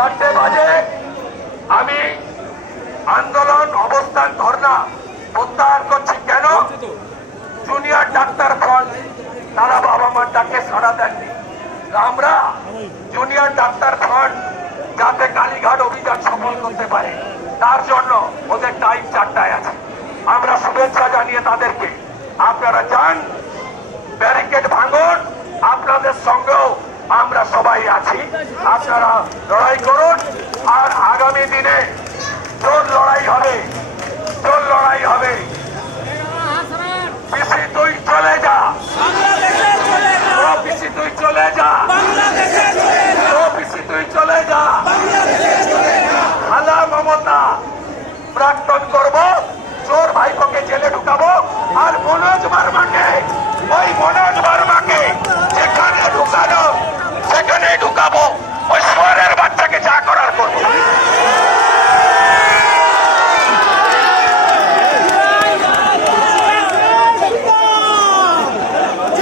চারটে বাজে। আমি আন্দোলন অবস্থান ধর্না প্রত্যাহার করছি কেন? জুনিয়র ডাক্তার ফ্রন্ট তারা বাবা মার ডাকে সাড়া দেননি। আমরা জুনিয়র ডাক্তার ফ্রন্ট যাতে কালীঘাট অভিযান সফল করতে পারে, তার জন্য ওদের টাইম চারটায় আছে। আমরা শুভেচ্ছা জানিয়ে তাদেরকে, আপনারা যান ব্যারিকেড ভাঙন, আপনাদের সঙ্গেও সবাই আছি। আপনারা লড়াই করুন আর আগামী দিনে জোর লড়াই হবে। জোর লড়াই হবে। পিসি তুই চলে যা। পিসি তুই চলে যা। পিসি তুই চলে যা। হালা মমতা প্রাক্তন করব। চোর ভাইপোকে জেলে ঢুকাবো।